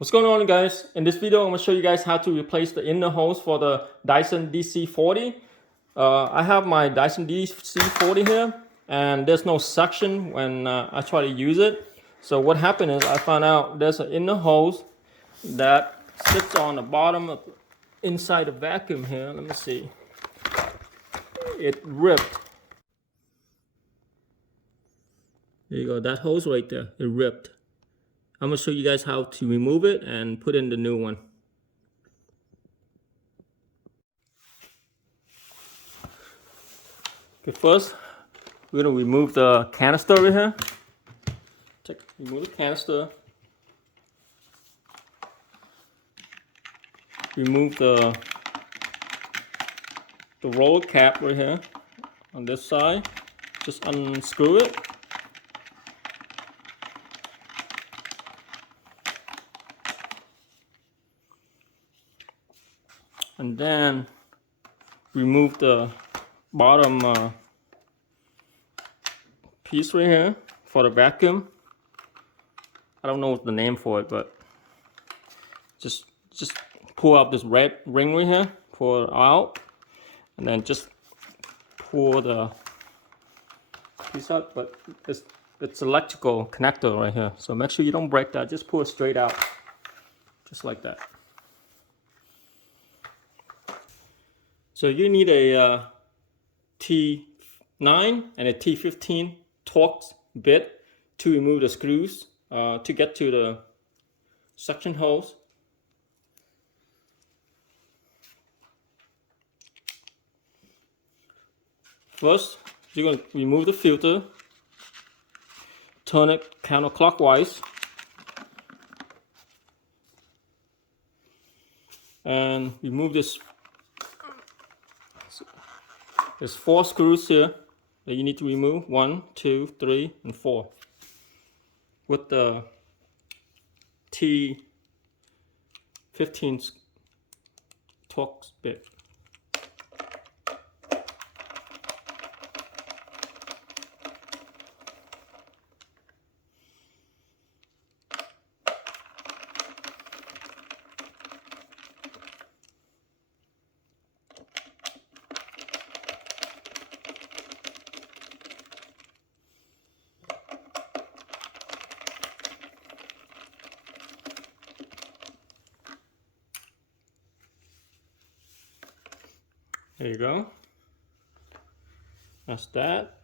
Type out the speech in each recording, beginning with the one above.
What's going on, guys? In this video, I'm going to show you guys how to replace the inner hose for the Dyson DC40. I have my Dyson DC40 here, and there's no suction when I try to use it. So what happened is I found out there's an inner hose that sits on the bottom of inside the vacuum here. Let me see. It ripped. There you go. That hose right there, it ripped. I'm going to show you guys how to remove it and put in the new one. Okay, first we're going to remove the canister over here. Remove the canister. Remove the roller cap right here on this side. Just unscrew it. And then remove the bottom piece right here for the vacuum. I don't know what the name for it, but just pull out this red ring right here, pull it out, and then just pull the piece out. But it's electrical connector right here, so make sure you don't break that. Just pull it straight out, just like that. So you need a T9 and a T15 Torx bit to remove the screws to get to the suction hose. First, you're going to remove the filter, turn it counterclockwise, and remove this. There's 4 screws here that you need to remove. 1, 2, 3, and 4. With the T15 Torx bit. There you go. That's that.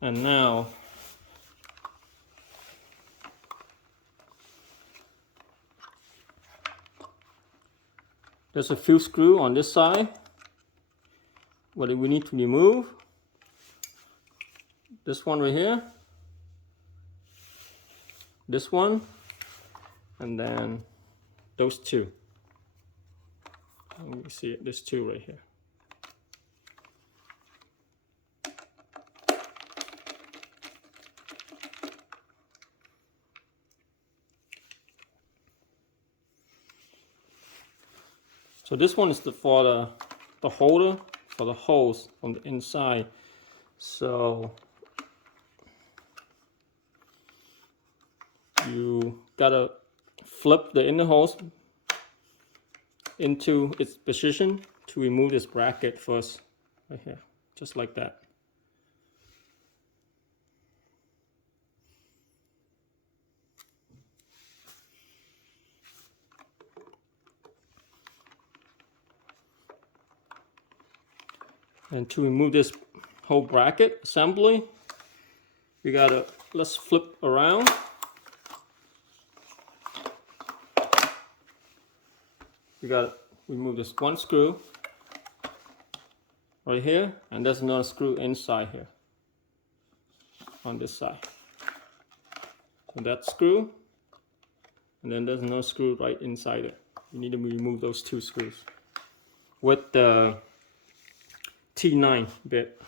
And now there's a few screws on this side. What do we need to remove? This one right here. This one. And then those 2. Let me see it. There's 2 right here. So this one is for the holder for the hose on the inside. So you gotta flip the inner hose into its position to remove this bracket first, right here, just like that. And to remove this whole bracket assembly, we gotta, let's flip around. We gotta remove this one screw right here, and there's another screw inside here on this side. So that screw, and then there's another screw right inside it. You need to remove those 2 screws with the T9 bit.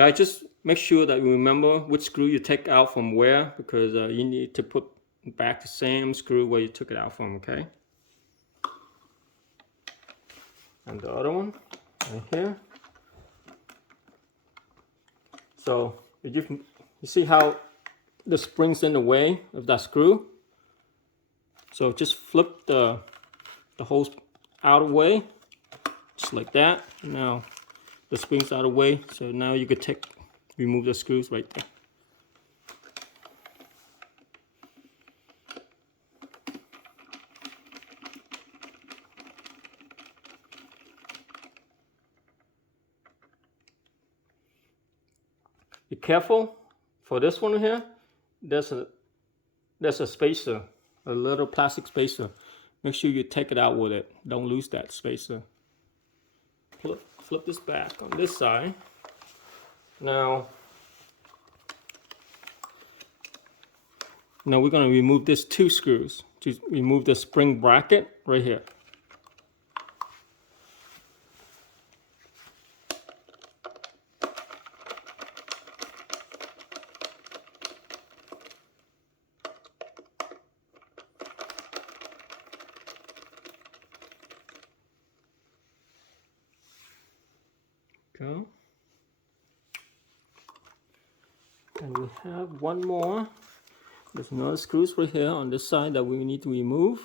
I just make sure that you remember which screw you take out from where, because you need to put back the same screw where you took it out from, okay? And the other one right here. So you see how the spring's in the way of that screw? So just flip the hose out of the way, just like that. Now the spring's out of the way, so now you could remove the screws right there. Be careful for this one here. There's a spacer, a little plastic spacer. Make sure you take it out with it. Don't lose that spacer. Flip this back on this side. Now we're going to remove these 2 screws to remove the spring bracket right here. Go. And we have one more. There's another screws right here on this side that we need to remove.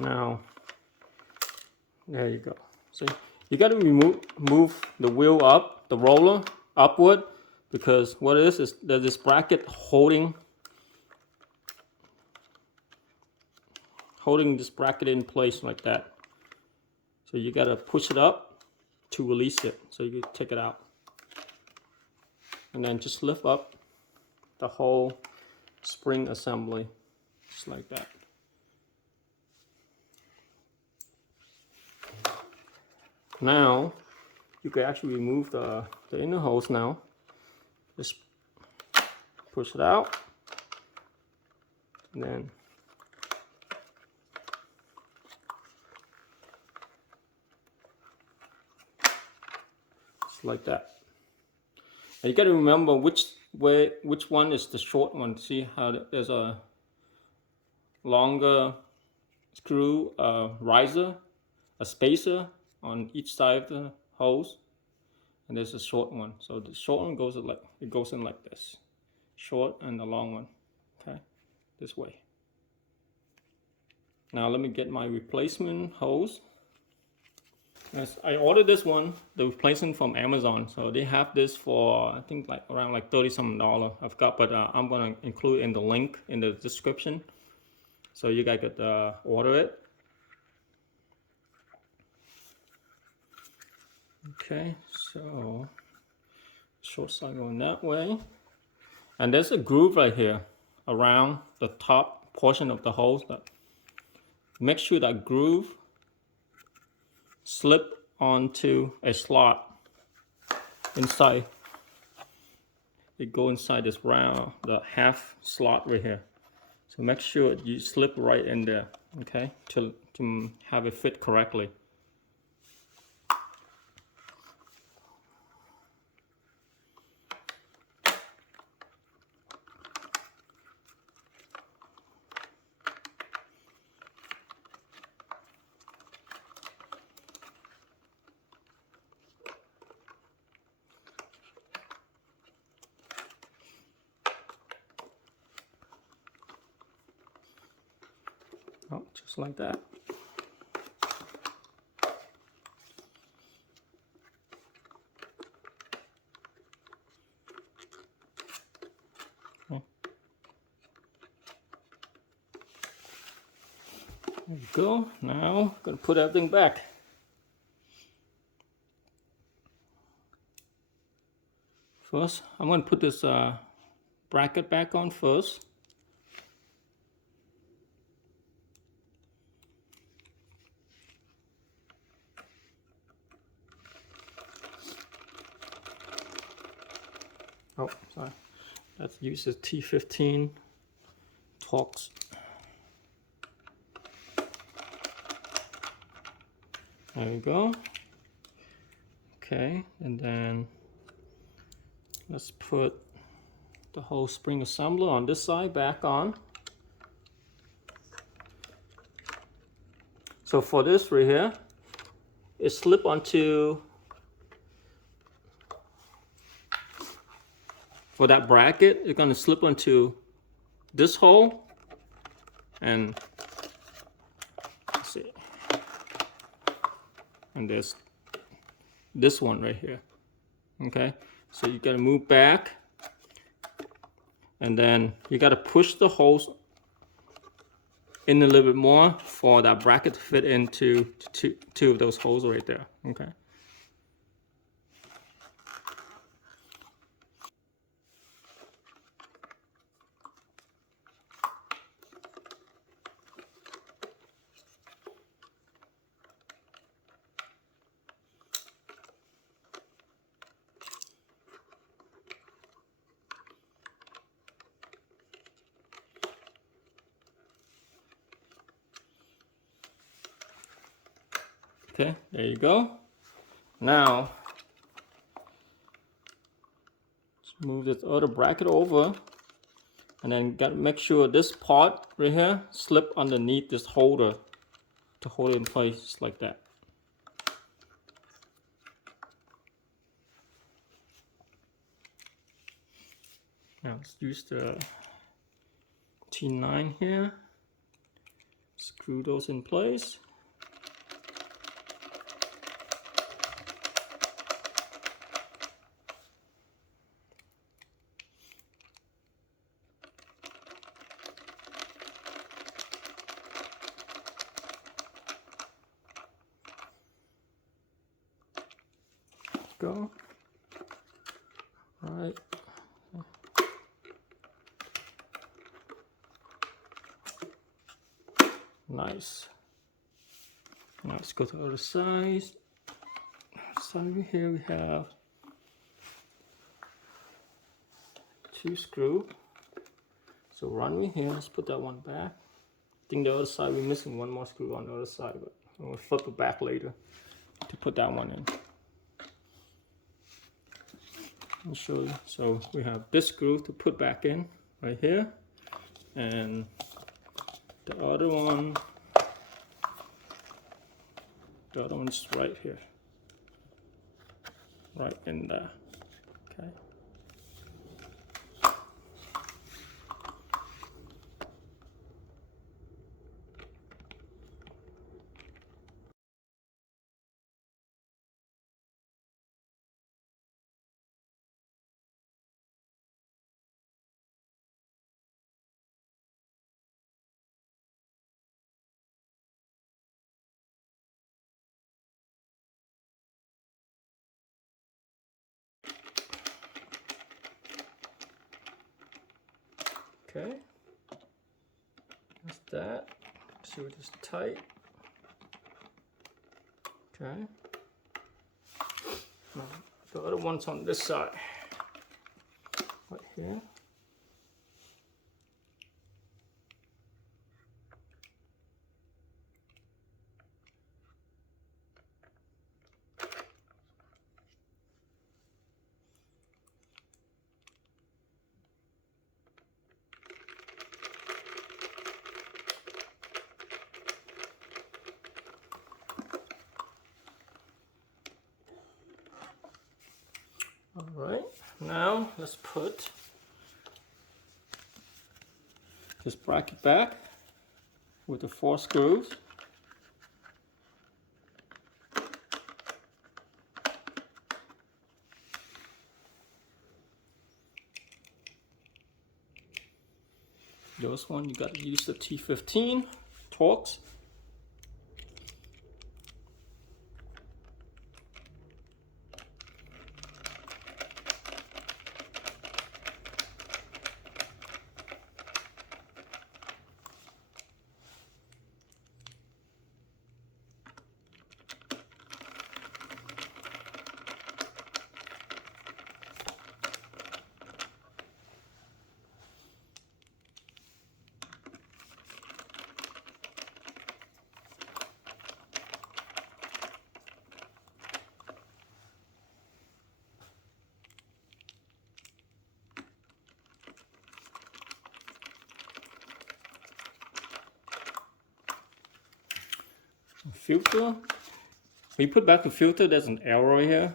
Now, there you go. See, you got to move the wheel up, the roller upward, because what it is there's this bracket holding this bracket in place like that. So you got to push it up to release it. So you can take it out, and then just lift up the whole spring assembly, just like that. Now you can actually remove the inner hose now. Just push it out, and then just like that. And you got to remember which one is the short one. See how there's a longer screw riser, a spacer on each side of the hose, and there's a short one. So the short one goes in like this, short, and the long one, okay, this way. Now let me get my replacement hose. As I ordered this one, the replacement from Amazon. So they have this for I think around $30-something. I forgot, but I'm gonna include in the link in the description, so you guys could order it. Okay, so short side going that way, and there's a groove right here around the top portion of the hose. Make sure that groove slip onto a slot inside. It go inside this round, the half slot right here. So make sure you slip right in there, okay, to have it fit correctly. Oh, just like that. Okay. There you go. Now I'm gonna put everything back. First, I'm gonna put this bracket back on first. Oh, sorry. Let's use the T15 Torx. There we go. Okay, and then let's put the whole spring assembler on this side back on. So for this right here, it slip onto, for that bracket, it's gonna slip onto this hole, and let's see, and there's this one right here. Okay, so you gotta move back, and then you gotta push the holes in a little bit more for that bracket to fit into two of those holes right there. Okay. Okay, there you go. Now, let's move this other bracket over, and then gotta make sure this part right here slip underneath this holder to hold it in place just like that. Now let's use the T9 here. Screw those in place. Go. All right. Nice. Now let's go to the other side. So here we have 2 screws. So run me here. Let's put that one back. I think the other side we're missing one more screw on the other side, but we'll flip it back later to put that one in. I'll show you. So we have this screw to put back in right here, and the other one's right here, right in there. Okay. Okay, that's that. See it is tight. Okay. Now the other one's on this side, right here. All right, now let's put this bracket back with the 4 screws. This one you got to use the T15 Torx. filter. When you put back the filter, there's an arrow here.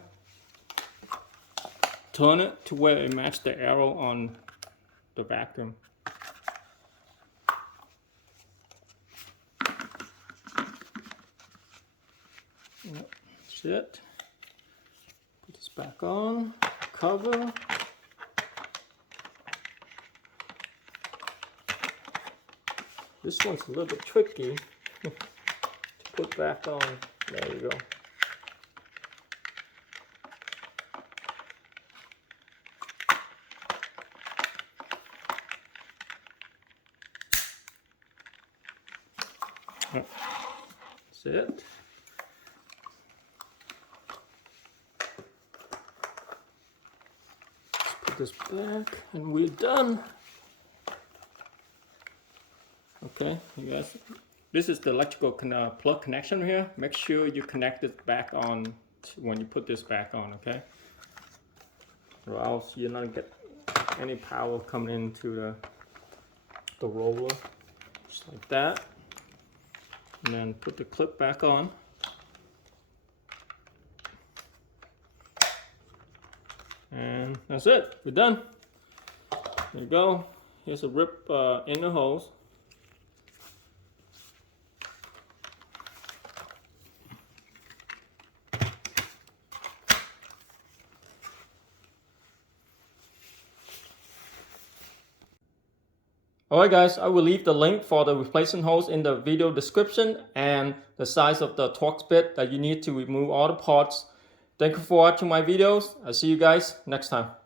Turn it to where it matches the arrow on the vacuum. That's it. Put this back on, cover. This one's a little bit tricky to put back on. There you go. That's it. Let's put this back and we're done. Okay, you guys, this is the electrical plug connection here. Make sure you connect it back on when you put this back on, okay? Or else you're not get any power coming into the roller. Just like that. And then put the clip back on. And that's it, we're done. There you go. Here's a rip in the hose. Alright guys, I will leave the link for the replacement hose in the video description and the size of the Torx bit that you need to remove all the parts. Thank you for watching my videos. I'll see you guys next time.